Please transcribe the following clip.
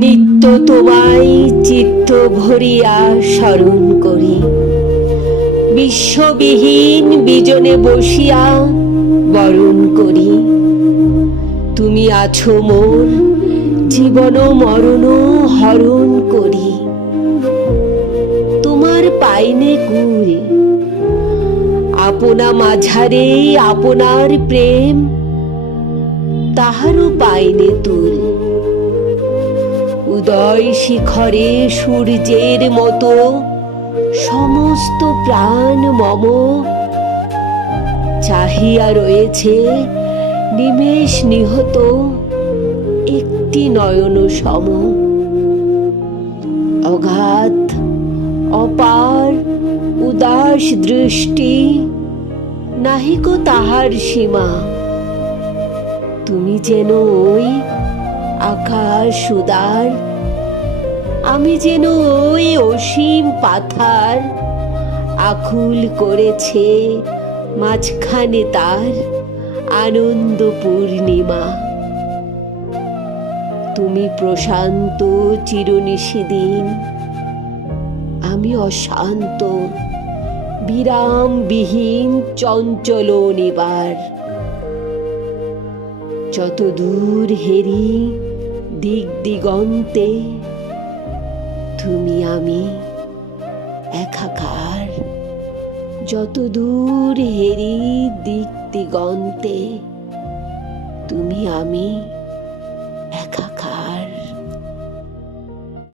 নিত্য তোমায় চিত্ত ভরিয়া স্মরণ করি বিশ্ববিহীন বিজনে বসিয়া বরণ করি তুমি আছো মোর জীবন মরণ হরণ করি তোমার পাইনে কুল আপনা মাঝারে আপনার প্রেম তাহারও পাইনে তুল উদয় শিখরে সূর্যের মতো সমস্ত প্রাণ মম চাহিয়া রয়েছে নিমেষ নিহত একটি নয়ন সম অগাধ অপার উদাস দৃষ্টি নাহিক তাহার সীমা তুমি যেন ওই আকাশ উদার আমি যেন ওই অসীম পাথার আকুল করেছে মাঝখানে তার আনন্দ পূর্ণিমা তুমি প্রশান্ত চিরনিশি দিন আমি অশান্ত বিরামবিহীন চঞ্চল নিবার যত দূর হেরি দিক দিগন্তে তুমি আমি একাকার যত দূর হেরি দিক দিগন্তে তুমি আমি